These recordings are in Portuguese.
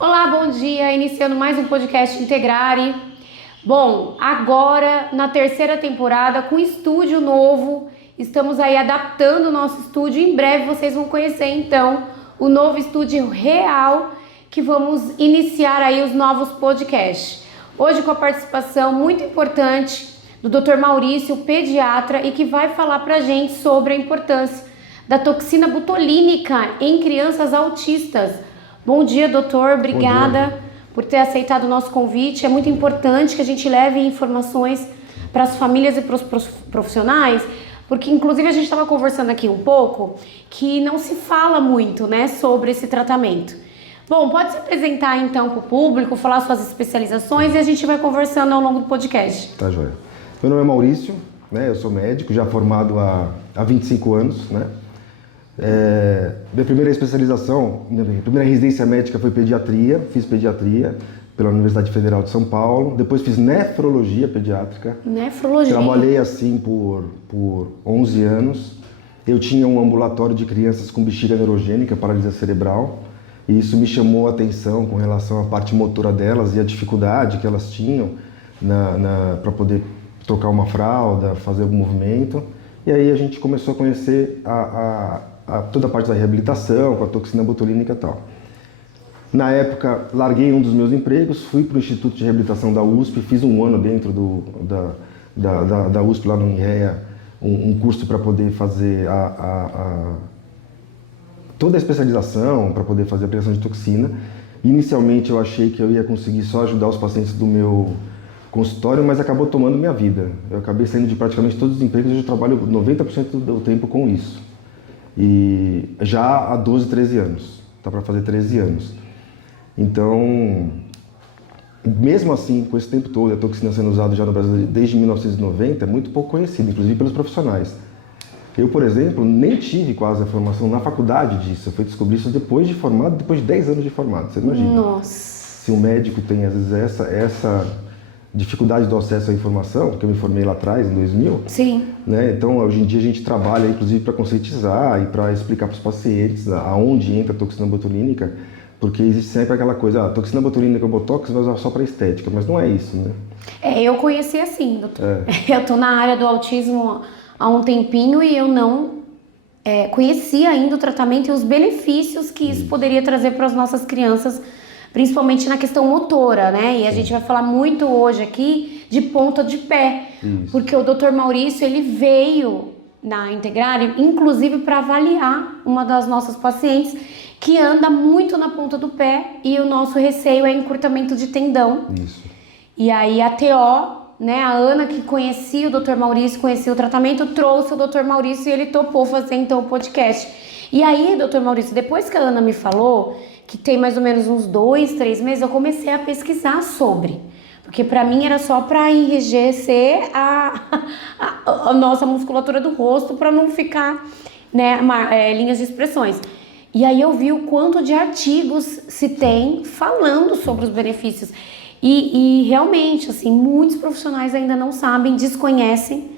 Olá, bom dia. Iniciando mais um podcast Integrare. Bom, agora na terceira temporada com estúdio novo, estamos aí adaptando o nosso estúdio. Em breve vocês vão conhecer então o novo estúdio real que vamos iniciar aí os novos podcasts. Hoje com a participação muito importante do Dr. Maurício, pediatra, e que vai falar pra gente sobre a importância da toxina botulínica em crianças autistas. Bom dia, doutor. Obrigada por ter aceitado o nosso convite. É muito importante que a gente leve informações para as famílias e para os profissionais, porque inclusive a gente estava conversando aqui um pouco que não se fala muito, né, sobre esse tratamento. Bom, pode se apresentar então para o público, falar suas especializações e a gente vai conversando ao longo do podcast. Tá, joia. Meu nome é Maurício, né? Eu sou médico, já formado há 25 anos, né? Minha primeira especialização, minha primeira residência médica foi pediatria, fiz pediatria pela Universidade Federal de São Paulo, depois fiz nefrologia pediátrica. Nefrologia? Trabalhei assim por 11 anos. Eu tinha um ambulatório de crianças com bexiga neurogênica, paralisia cerebral, e isso me chamou a atenção com relação à parte motora delas e a dificuldade que elas tinham para poder trocar uma fralda, fazer algum movimento. E aí a gente começou a conhecer toda a parte da reabilitação, com a toxina botulínica e tal. Na época, larguei um dos meus empregos, fui para o Instituto de Reabilitação da USP, fiz um ano dentro da USP, lá no INREA, um curso para poder fazer toda a especialização, para poder fazer a aplicação de toxina. Inicialmente eu achei que eu ia conseguir só ajudar os pacientes do meu consultório, mas acabou tomando minha vida. Eu acabei saindo de praticamente todos os empregos e eu trabalho 90% do tempo com isso. E já há 12, 13 anos, tá para fazer 13 anos. Então, mesmo assim, com esse tempo todo, a toxina sendo usada já no Brasil desde 1990, é muito pouco conhecida, inclusive pelos profissionais. Eu, por exemplo, nem tive quase a formação na faculdade disso, eu fui descobrir isso depois de formado, depois de 10 anos de formado, você imagina. Nossa! Se um médico tem, às vezes, essa dificuldade do acesso à informação, que eu me formei lá atrás, em 2000. Sim. Né? Então, hoje em dia a gente trabalha, inclusive, para conscientizar e para explicar para os pacientes aonde entra a toxina botulínica, porque existe sempre aquela coisa, a toxina botulínica, o botox vai usar só para estética, mas não é isso, né? Eu conheci assim, doutor. Eu tô na área do autismo há um tempinho e eu não conhecia ainda o tratamento e os benefícios que isso poderia trazer para as nossas crianças, principalmente na questão motora, né? E a gente vai falar muito hoje aqui de ponta de pé, porque o Dr. Maurício, ele veio na Integrare, inclusive para avaliar uma das nossas pacientes que anda muito na ponta do pé e o nosso receio é encurtamento de tendão. Isso. E aí a TO, né, a Ana, que conhecia o Dr. Maurício, conhecia o tratamento, trouxe o Dr. Maurício e ele topou fazer então o podcast. E aí, Dr. Maurício, depois que a Ana me falou que tem mais ou menos uns 2, 3 meses, eu comecei a pesquisar sobre. Porque pra mim era só pra enrijecer a nossa musculatura do rosto, pra não ficar, né, linhas de expressões. E aí eu vi o quanto de artigos se tem falando sobre os benefícios. E realmente, assim, muitos profissionais ainda não sabem, desconhecem,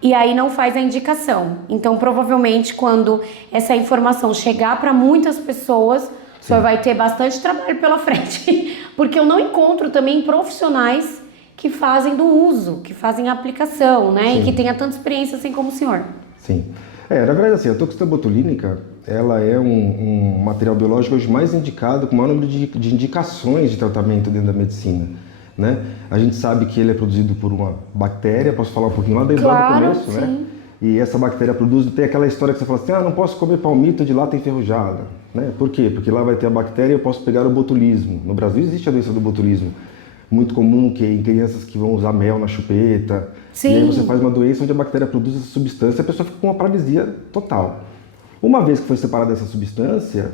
e aí não faz a indicação. Então, provavelmente, quando essa informação chegar para muitas pessoas, o senhor vai ter bastante trabalho pela frente, porque eu não encontro também profissionais que fazem do uso, que fazem a aplicação, né? Sim. E que tenha tanta experiência assim como o senhor. Sim. Na verdade, assim, a toxina botulínica, ela é um material biológico hoje mais indicado, com o maior número de indicações de tratamento dentro da medicina, né? A gente sabe que ele é produzido por uma bactéria, posso falar um pouquinho lá desde o começo, sim. né? E essa bactéria produz, tem aquela história que você fala assim, não posso comer palmito de lata enferrujada, né? Por quê? Porque lá vai ter a bactéria e eu posso pegar o botulismo. No Brasil existe a doença do botulismo, muito comum que em crianças que vão usar mel na chupeta. Sim. E aí você faz uma doença onde a bactéria produz essa substância e a pessoa fica com uma paralisia total. Uma vez que foi separada essa substância,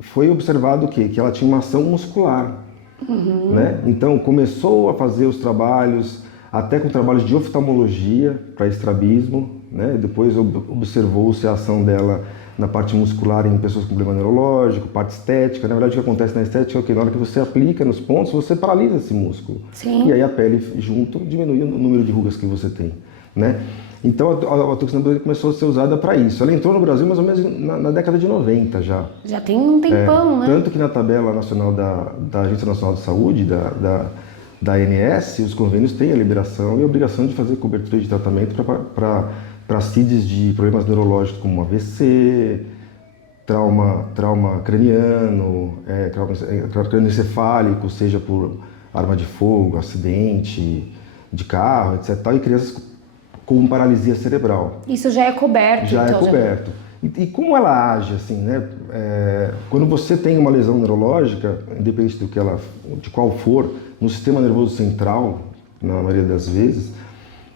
foi observado o quê? Que ela tinha uma ação muscular. Né? Então começou a fazer os trabalhos, até com trabalhos de oftalmologia para estrabismo, né? Depois observou-se a ação dela na parte muscular em pessoas com problema neurológico, parte estética. Na verdade, o que acontece na estética é que na hora que você aplica nos pontos, você paralisa esse músculo. Sim. E aí a pele junto diminui o número de rugas que você tem, né? Então a toxina botulínica começou a ser usada para isso. Ela entrou no Brasil mais ou menos na década de 90 já. Já tem um tempão, né? Tanto que na tabela nacional da Agência Nacional de Saúde, da ANS, os convênios têm a liberação e a obrigação de fazer cobertura de tratamento para CIDs de problemas neurológicos como AVC, trauma craniano, trauma crânioencefálico, seja por arma de fogo, acidente de carro, etc. E crianças com paralisia cerebral. Isso já é coberto? Já então, é coberto. E como ela age, assim, né? Quando você tem uma lesão neurológica, independente de qual for, no sistema nervoso central, na maioria das vezes,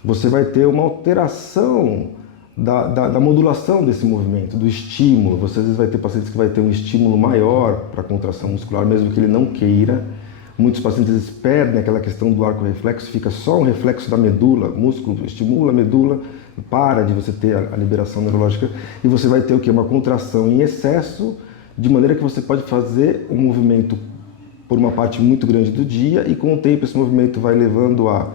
você vai ter uma alteração da modulação desse movimento, do estímulo. Você às vezes vai ter pacientes que vai ter um estímulo maior para a contração muscular, mesmo que ele não queira. Muitos pacientes perdem aquela questão do arco reflexo, fica só um reflexo da medula, o músculo estimula a medula, para de você ter a liberação neurológica e você vai ter o quê? Uma contração em excesso, de maneira que você pode fazer um movimento por uma parte muito grande do dia e com o tempo esse movimento vai levando a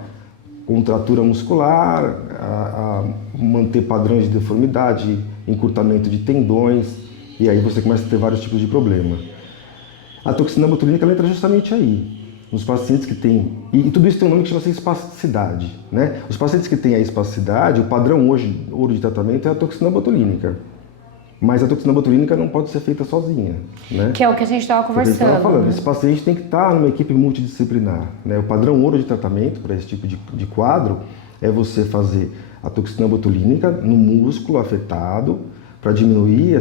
contratura muscular, a manter padrões de deformidade, encurtamento de tendões e aí você começa a ter vários tipos de problema. A toxina botulínica ela entra justamente aí, nos pacientes que têm... E tudo isso tem um nome que chama-se espasticidade, né? Os pacientes que têm a espasticidade, o padrão hoje, ouro de tratamento é a toxina botulínica. Mas a toxina botulínica não pode ser feita sozinha, né? Que é o que a gente estava conversando. Esse paciente tem que estar numa equipe multidisciplinar, né? O padrão ouro de tratamento para esse tipo de quadro é você fazer a toxina botulínica no músculo afetado, para diminuir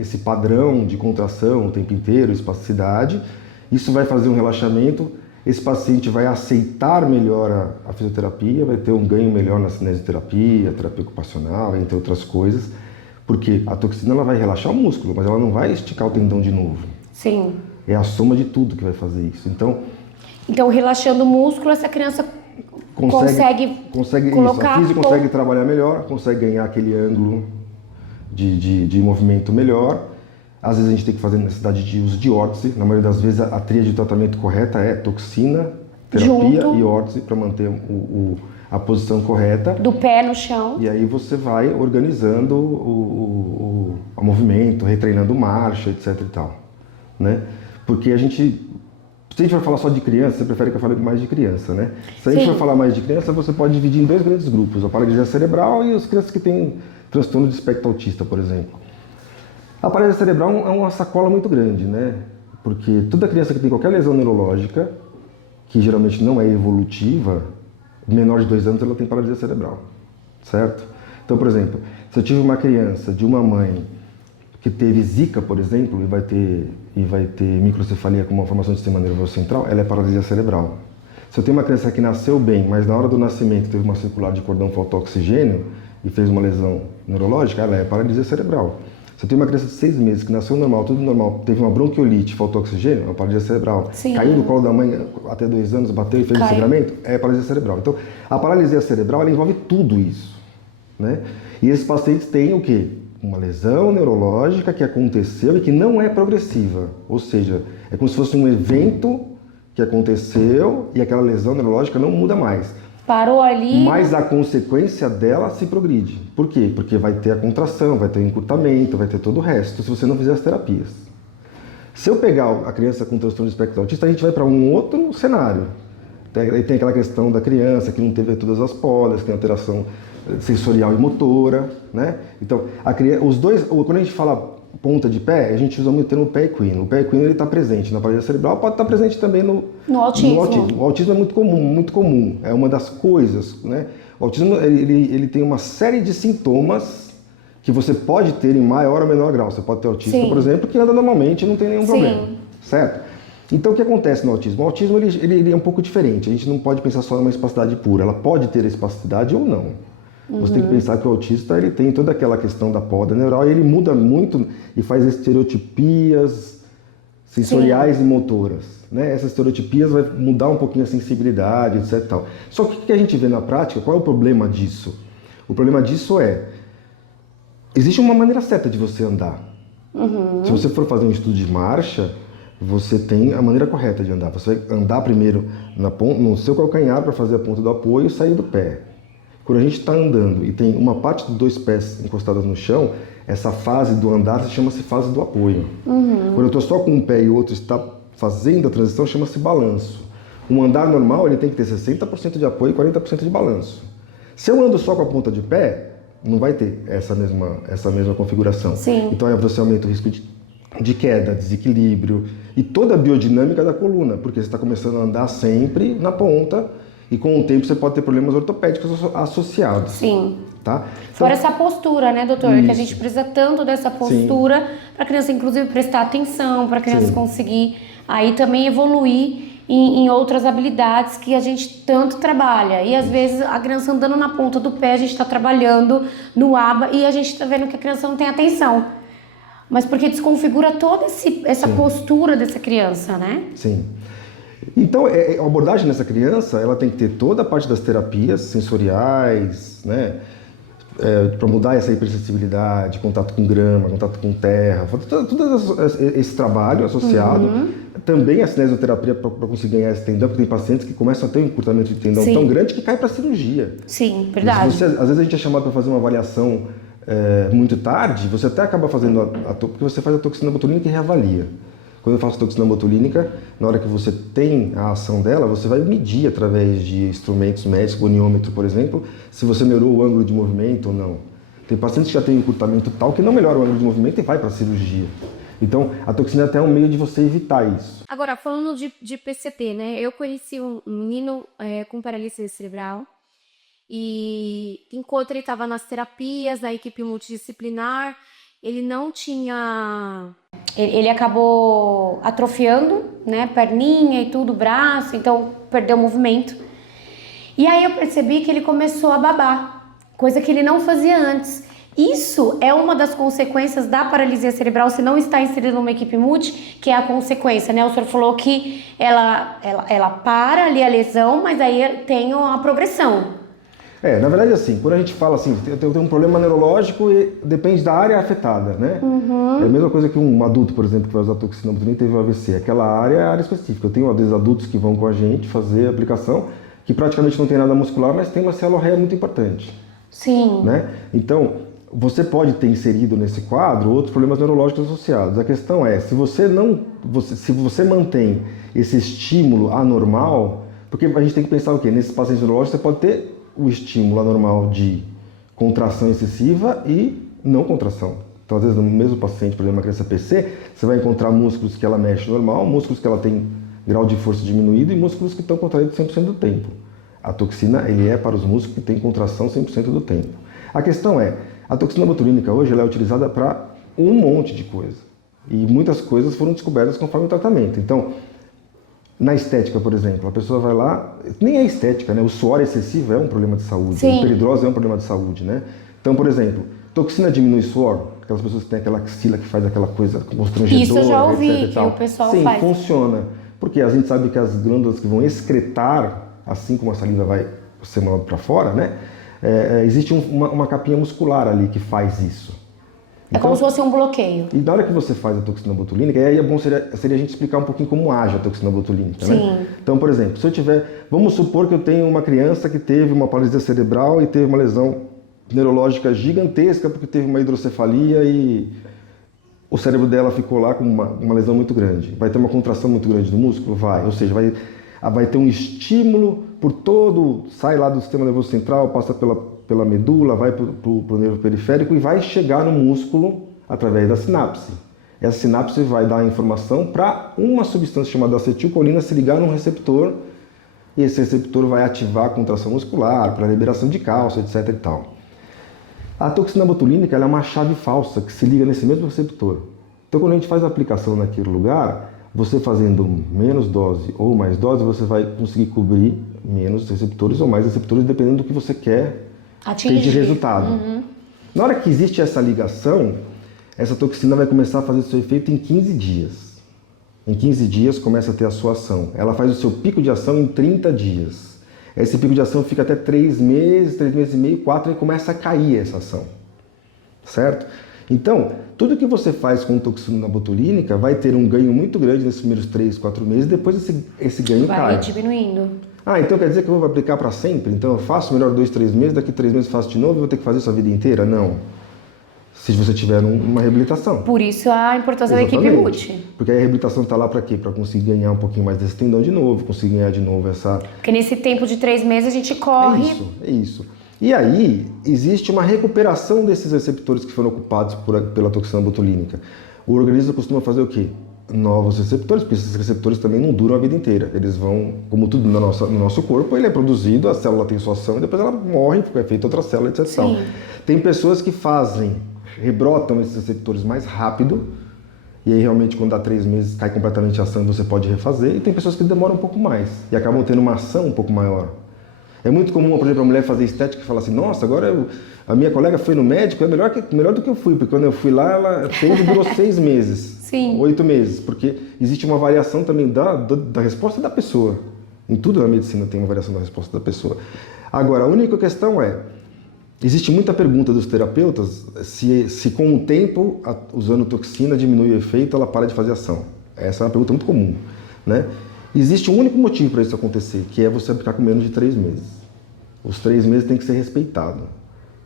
esse padrão de contração o tempo inteiro, espasticidade. Isso vai fazer um relaxamento, esse paciente vai aceitar melhor a fisioterapia, vai ter um ganho melhor na cinesioterapia, terapia ocupacional, entre outras coisas, porque a toxina ela vai relaxar o músculo, mas ela não vai esticar o tendão de novo. Sim. É a soma de tudo que vai fazer isso. Então relaxando o músculo, essa criança consegue colocar... Isso. A física consegue trabalhar melhor, consegue ganhar aquele ângulo de movimento melhor. Às vezes a gente tem que fazer necessidade de uso de órtese. Na maioria das vezes a tríade de tratamento correta é toxina, terapia e órtese para manter a posição correta. Do pé no chão. E aí você vai organizando o movimento, retreinando marcha, etc e tal, né? Porque se a gente vai falar só de criança, você prefere que eu fale mais de criança, né? Se a gente for falar mais de criança, você pode dividir em dois grandes grupos, a paralisia cerebral e as crianças que têm transtorno de espectro autista, por exemplo. A paralisia cerebral é uma sacola muito grande, né? Porque toda criança que tem qualquer lesão neurológica, que geralmente não é evolutiva, menor de 2 anos, ela tem paralisia cerebral, certo? Então, por exemplo, se eu tive uma criança de uma mãe que teve Zika, por exemplo, e vai ter microcefalia com uma formação do sistema nervoso central, ela é paralisia cerebral. Se eu tenho uma criança que nasceu bem, mas na hora do nascimento teve uma circular de cordão faltou oxigênio e fez uma lesão neurológica, ela é paralisia cerebral. Se eu tenho uma criança de 6 meses que nasceu normal, tudo normal, teve uma bronquiolite, faltou oxigênio, é uma paralisia cerebral. Sim. Caiu do colo da mãe até 2 anos, bateu e fez um sangramento, é paralisia cerebral. Então, a paralisia cerebral ela envolve tudo isso, né? E esses pacientes têm o quê? Uma lesão neurológica que aconteceu e que não é progressiva. Ou seja, é como se fosse um evento que aconteceu e aquela lesão neurológica não muda mais. Parou ali. Mas a consequência dela se progride. Por quê? Porque vai ter a contração, vai ter o encurtamento, vai ter todo o resto, se você não fizer as terapias. Se eu pegar a criança com transtorno de espectro autista, a gente vai para um outro cenário. Aí tem aquela questão da criança que não teve todas as podas, que tem alteração sensorial e motora, né? Então, os dois, quando a gente fala ponta de pé, a gente usa muito o termo pé equino. O pé equino ele está presente na paralisia cerebral, pode estar presente também no autismo. O autismo é muito comum, é uma das coisas, né? O autismo ele tem uma série de sintomas que você pode ter em maior ou menor grau. Você pode ter autista, por exemplo, que anda normalmente e não tem nenhum problema, certo? Então, o que acontece no autismo? O autismo ele é um pouco diferente. A gente não pode pensar só numa espasticidade pura. Ela pode ter espasticidade ou não. Você tem que pensar que o autista ele tem toda aquela questão da poda neural e ele muda muito e faz estereotipias sensoriais e motoras, né? Essas estereotipias vai mudar um pouquinho a sensibilidade, etc. e tal. Só que o que a gente vê na prática, qual é o problema disso? O problema disso existe uma maneira certa de você andar. Se você for fazer um estudo de marcha, você tem a maneira correta de andar. Você vai andar primeiro no seu calcanhar para fazer a ponta do apoio e sair do pé. Quando a gente está andando e tem uma parte dos dois pés encostadas no chão, essa fase do andar chama-se fase do apoio. Quando eu estou só com um pé e o outro está fazendo a transição, chama-se balanço. Um andar normal ele tem que ter 60% de apoio e 40% de balanço. Se eu ando só com a ponta de pé, não vai ter essa mesma configuração. Sim. Então aí você aumenta o risco de queda, desequilíbrio e toda a biodinâmica da coluna, porque você está começando a andar sempre na ponta e com o tempo você pode ter problemas ortopédicos associados. Sim. Tá? Então, fora essa postura, né, doutor? Isso. Que a gente precisa tanto dessa postura para a criança, inclusive, prestar atenção, para a criança conseguir aí também evoluir em outras habilidades que a gente tanto trabalha. E às vezes a criança andando na ponta do pé, a gente está trabalhando no aba e a gente está vendo que a criança não tem atenção. Mas porque desconfigura toda essa postura dessa criança, né? Sim. Então, a abordagem nessa criança, ela tem que ter toda a parte das terapias sensoriais, né? Para mudar essa hipersensibilidade, contato com grama, contato com terra, todo esse trabalho associado. Também a cinesioterapia para conseguir ganhar esse tendão, porque tem pacientes que começam a ter um encurtamento de tendão tão grande que cai para cirurgia. Sim, verdade. Às vezes a gente é chamado para fazer uma avaliação muito tarde, você até acaba fazendo porque você faz a toxina botulínica e reavalia. Quando eu faço toxina botulínica, na hora que você tem a ação dela, você vai medir através de instrumentos médicos, goniômetro, por exemplo, se você melhorou o ângulo de movimento ou não. Tem pacientes que já têm um encurtamento tal que não melhora o ângulo de movimento e vai para a cirurgia. Então, a toxina é até um meio de você evitar isso. Agora, falando de PCT, né? Eu conheci um menino com paralisia cerebral e enquanto ele estava nas terapias da equipe multidisciplinar, ele não tinha... Ele acabou atrofiando, né, perninha e tudo, braço, então perdeu o movimento. E aí eu percebi que ele começou a babar, coisa que ele não fazia antes. Isso é uma das consequências da paralisia cerebral se não está inserido numa equipe multi, que é a consequência, né? O senhor falou que ela para ali a lesão, mas aí tem a progressão. Na verdade, assim, quando a gente fala assim, eu tenho um problema neurológico e depende da área afetada, né? É a mesma coisa que um adulto, por exemplo, que vai usar toxina botulínica e teve um AVC. Aquela área é a área específica. Eu tenho, às vezes, adultos que vão com a gente fazer a aplicação, que praticamente não tem nada muscular, mas tem uma célula muito importante. Sim. Né? Então, você pode ter inserido nesse quadro outros problemas neurológicos associados. A questão é, se você mantém esse estímulo anormal, porque a gente tem que pensar o quê? Nesses pacientes neurológicos você pode ter o estímulo anormal de contração excessiva e não contração. Então, às vezes, no mesmo paciente, por exemplo, uma criança PC, você vai encontrar músculos que ela mexe normal, músculos que ela tem grau de força diminuído e músculos que estão contraídos 100% do tempo. A toxina ele é para os músculos que têm contração 100% do tempo. A questão é, a toxina botulínica hoje ela é utilizada para um monte de coisa. E muitas coisas foram descobertas conforme o tratamento. Então, na estética, por exemplo, a pessoa vai lá, nem é estética, né? O suor excessivo é um problema de saúde, Sim. a hiperidrose é um problema de saúde, né? Então, por exemplo, toxina diminui suor, aquelas pessoas que têm aquela axila que faz aquela coisa constrangedora, Isso eu já ouvi, etc. que o pessoal Sim, faz. funciona. Porque a gente sabe que as glândulas que vão excretar, assim como a saliva vai ser mandada para fora, né? Existe uma capinha muscular ali que faz isso. É como se fosse um bloqueio. E na hora que você faz a toxina botulínica, aí é bom seria a gente explicar um pouquinho como age a toxina botulínica, né? Sim. Então, por exemplo, se eu tiver, vamos supor que eu tenho uma criança que teve uma paralisia cerebral e teve uma lesão neurológica gigantesca porque teve uma hidrocefalia e o cérebro dela ficou lá com uma lesão muito grande. Vai ter uma contração muito grande do músculo? Vai. Ou seja, vai ter um estímulo por todo, sai lá do sistema nervoso central, passa pela medula, vai para o nervo periférico e vai chegar no músculo através da sinapse. Essa sinapse vai dar a informação para uma substância chamada acetilcolina se ligar num receptor e esse receptor vai ativar a contração muscular, para a liberação de cálcio, etc. e tal. A toxina botulínica ela é uma chave falsa que se liga nesse mesmo receptor. Então, quando a gente faz a aplicação naquele lugar, você fazendo menos dose ou mais dose, você vai conseguir cobrir menos receptores ou mais receptores, dependendo do que você quer ter de resultado. Na hora que existe essa ligação, essa toxina vai começar a fazer seu efeito em 15 dias. Em 15 dias começa a ter a sua ação. Ela faz o seu pico de ação em 30 dias. Esse pico de ação fica até 3 meses, 3 meses e meio, 4, e começa a cair essa ação. Certo? Então, tudo que você faz com toxina botulínica vai ter um ganho muito grande nesses primeiros 3, 4 meses, depois esse ganho Vai cai. diminuindo. Ah, então quer dizer que eu vou aplicar para sempre? Então eu faço melhor 2, 3 meses, daqui 3 meses faço de novo e vou ter que fazer isso a vida inteira? Não. Se você tiver uma reabilitação. Por isso a importância da equipe multi. Porque a reabilitação está lá para quê? Para conseguir ganhar um pouquinho mais desse tendão de novo, conseguir ganhar de novo essa... Porque nesse tempo de 3 meses a gente corre... É isso. E aí, existe uma recuperação desses receptores que foram ocupados pela toxina botulínica. O organismo costuma fazer o quê? Novos receptores, porque esses receptores também não duram a vida inteira. Eles vão, como tudo no nosso corpo, ele é produzido, a célula tem sua ação e depois ela morre, é feita outra célula, etc. Sim. Tem pessoas que rebrotam esses receptores mais rápido, e aí realmente quando dá 3 meses cai completamente a ação e você pode refazer, e tem pessoas que demoram um pouco mais, e acabam tendo uma ação um pouco maior. É muito comum, por exemplo, a mulher fazer estética e falar assim, nossa, agora a minha colega foi no médico, é melhor do que eu fui, porque quando eu fui lá, ela fez e durou 6 meses, Sim. 8 meses, porque existe uma variação também da resposta da pessoa. Em tudo na medicina tem uma variação da resposta da pessoa. Agora, a única questão é, existe muita pergunta dos terapeutas se com o tempo, usando toxina, diminui o efeito, ela para de fazer ação. Essa é uma pergunta muito comum, né? Existe um único motivo para isso acontecer, que é você aplicar com menos de 3 meses. Os 3 meses tem que ser respeitado.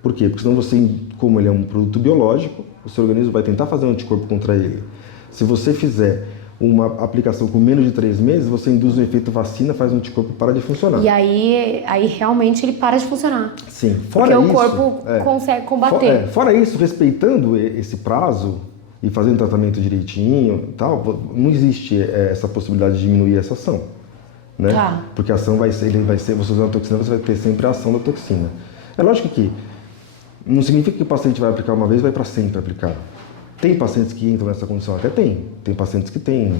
Por quê? Porque senão você, como ele é um produto biológico, o seu organismo vai tentar fazer um anticorpo contra ele. Se você fizer uma aplicação com menos de 3 meses, você induz o efeito vacina, faz o anticorpo para de funcionar. E aí realmente ele para de funcionar. Sim. Fora porque isso, o corpo consegue combater. Fora isso, respeitando esse prazo e fazendo tratamento direitinho e tal, não existe essa possibilidade de diminuir essa ação. Né? Tá. Porque a ação vai ser, você usando a toxina, você vai ter sempre a ação da toxina. É lógico que não significa que o paciente vai aplicar uma vez e vai para sempre aplicar. Tem pacientes que entram nessa condição? Até tem. Tem pacientes que têm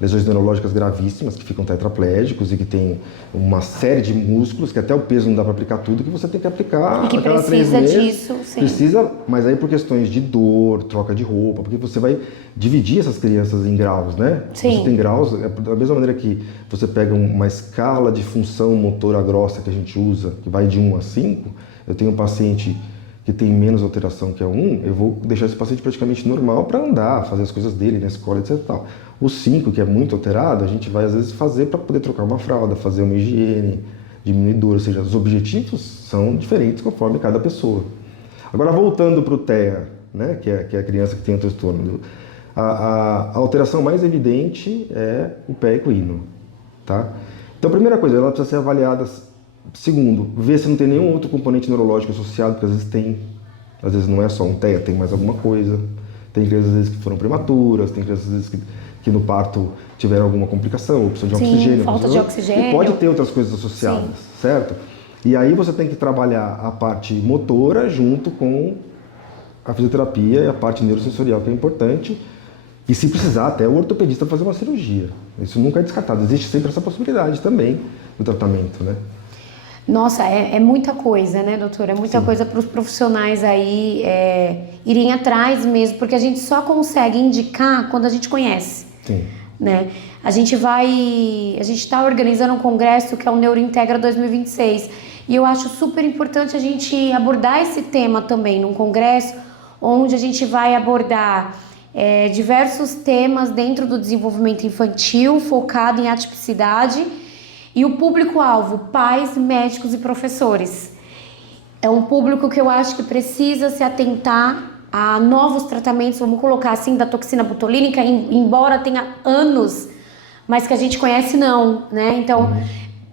lesões neurológicas gravíssimas, que ficam tetraplégicos e que tem uma série de músculos, que até o peso não dá para aplicar tudo, que você tem que aplicar E que a cada 3 precisa meses. disso, sim. Precisa, mas aí por questões de dor, troca de roupa, porque você vai dividir essas crianças em graus, né? Sim. Você tem graus, da mesma maneira que você pega uma escala de função motora grossa que a gente usa, que vai de 1 a 5, eu tenho um paciente que tem menos alteração que a 1, eu vou deixar esse paciente praticamente normal para andar, fazer as coisas dele na escola, etc. Tal. O 5, que é muito alterado, a gente vai às vezes fazer para poder trocar uma fralda, fazer uma higiene, diminuir dor, ou seja, os objetivos são diferentes conforme cada pessoa. Agora voltando para o TEA, né, que é a criança que tem o transtorno, a alteração mais evidente é o pé equino, tá? Então a primeira coisa, ela precisa ser avaliada. Segundo, ver se não tem nenhum outro componente neurológico associado, porque às vezes tem. Às vezes não é só um TEA, tem mais alguma coisa. Tem crianças às vezes que foram prematuras, tem crianças às vezes que no parto tiveram alguma complicação, opção de oxigênio. Falta de oxigênio. E pode ter outras coisas associadas, certo? E aí você tem que trabalhar a parte motora junto com a fisioterapia e a parte neurosensorial, que é importante. E se precisar, até o ortopedista fazer uma cirurgia. Isso nunca é descartado. Existe sempre essa possibilidade também do tratamento, né? Nossa, é muita coisa, né, doutora? É muita coisa para os profissionais aí irem atrás mesmo, porque a gente só consegue indicar quando a gente conhece. Sim. Né? A gente está organizando um congresso que é o Neurointegra 2026 e eu acho super importante a gente abordar esse tema também num congresso onde a gente vai abordar diversos temas dentro do desenvolvimento infantil focado em atipicidade. E o público-alvo, pais, médicos e professores. É um público que eu acho que precisa se atentar a novos tratamentos, vamos colocar assim, da toxina botulínica, embora tenha anos, mas que a gente conhece não, né? Então,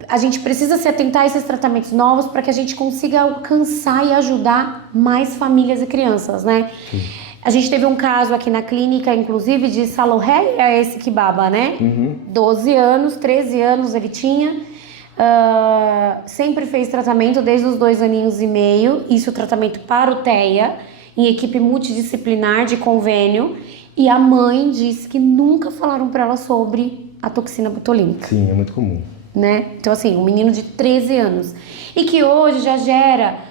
a gente precisa se atentar a esses tratamentos novos para que a gente consiga alcançar e ajudar mais famílias e crianças, né? Sim. A gente teve um caso aqui na clínica, inclusive, de Salohé, é esse que baba, né? 12 anos, 13 anos ele tinha. Sempre fez tratamento desde os 2 aninhos e meio. Isso, tratamento para o TEA, em equipe multidisciplinar de convênio. E a mãe disse que nunca falaram para ela sobre a toxina botulínica. Sim, é muito comum. Né? Então, assim, um menino de 13 anos. E que hoje já gera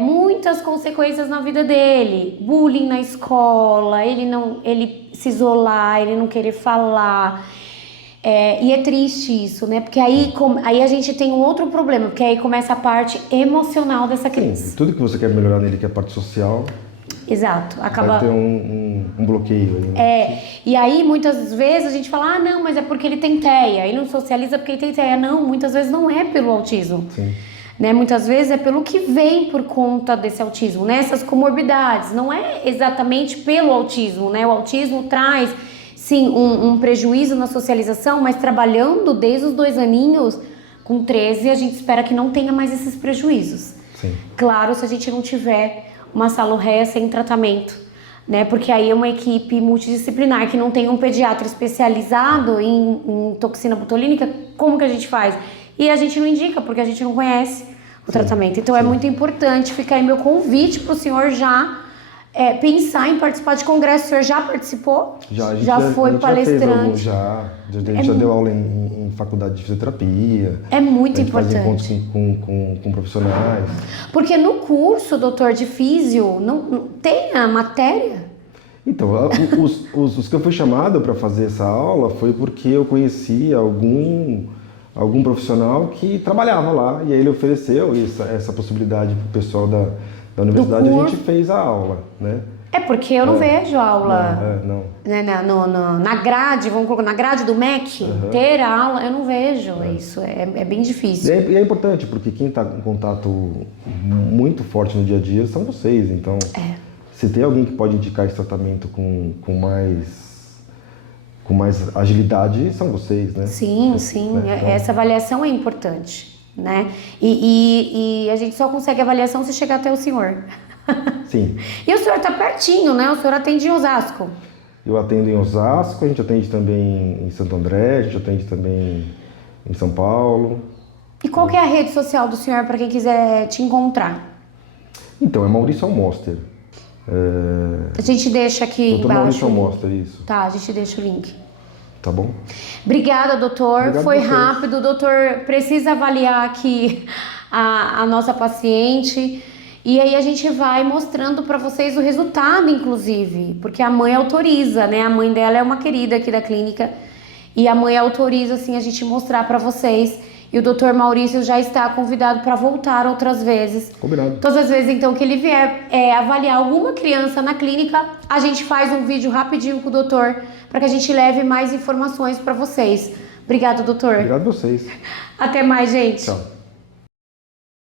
muitas consequências na vida dele, bullying na escola, ele se isolar, ele não querer falar, e é triste isso, né? Porque aí a gente tem um outro problema, porque aí começa a parte emocional dessa criança. Sim, tudo que você quer melhorar nele, que é a parte social, Exato. Acaba... Vai ter um bloqueio aí, né? E aí muitas vezes a gente fala, não, mas é porque ele tem TEA, ele não socializa porque ele tem TEA. Não, muitas vezes não é pelo autismo. Sim. Né? Muitas vezes é pelo que vem por conta desse autismo, né? Essas comorbidades. Não é exatamente pelo autismo, né? O autismo traz, sim, um prejuízo na socialização, mas trabalhando desde os 2 aninhos, com 13, a gente espera que não tenha mais esses prejuízos. Sim. Claro, se a gente não tiver uma salorreia sem tratamento, né? Porque aí é uma equipe multidisciplinar que não tem um pediatra especializado em toxina botulínica, como que a gente faz? E a gente não indica, porque a gente não conhece o tratamento. Então é muito importante, fica aí meu convite para o senhor já pensar em participar de congresso. O senhor já participou? Já foi palestrante? A gente já deu aula em faculdade de fisioterapia. É muito a gente importante. faz encontros com profissionais. Porque no curso, doutor, de físio, não tem a matéria? Então, os que eu fui chamado para fazer essa aula foi porque eu conheci algum profissional que trabalhava lá, e aí ele ofereceu essa possibilidade para o pessoal da universidade, e a gente fez a aula, né? É porque eu não vejo aula não. Né, na grade, vamos colocar, na grade do MEC, ter a aula, eu não vejo isso, é bem difícil. E é importante, porque quem está em contato muito forte no dia a dia são vocês, então se tem alguém que pode indicar esse tratamento com mais agilidade, são vocês, né? Sim, Né? Então, essa avaliação é importante, né? E a gente só consegue avaliação se chegar até o senhor. sim. E o senhor está pertinho, né? O senhor atende em Osasco. Eu atendo em Osasco, a gente atende também em Santo André, a gente atende também em São Paulo. E qual que é a rede social do senhor para quem quiser te encontrar? Então, é Maurício Almoster. A gente deixa aqui Doutor embaixo. Maurício Almoster, isso. Tá, a gente deixa o link. Tá bom? Obrigada, doutor. Obrigado Foi a vocês. rápido. O doutor precisa avaliar aqui a nossa paciente. E aí a gente vai mostrando para vocês o resultado, inclusive. Porque a mãe autoriza, né? A mãe dela é uma querida aqui da clínica. E a mãe autoriza, assim, a gente mostrar para vocês. E o doutor Maurício já está convidado para voltar outras vezes. Combinado. Todas as vezes, então, que ele vier avaliar alguma criança na clínica, a gente faz um vídeo rapidinho com o doutor para que a gente leve mais informações para vocês. Obrigada, doutor. Obrigado a vocês. Até mais, gente. Tchau.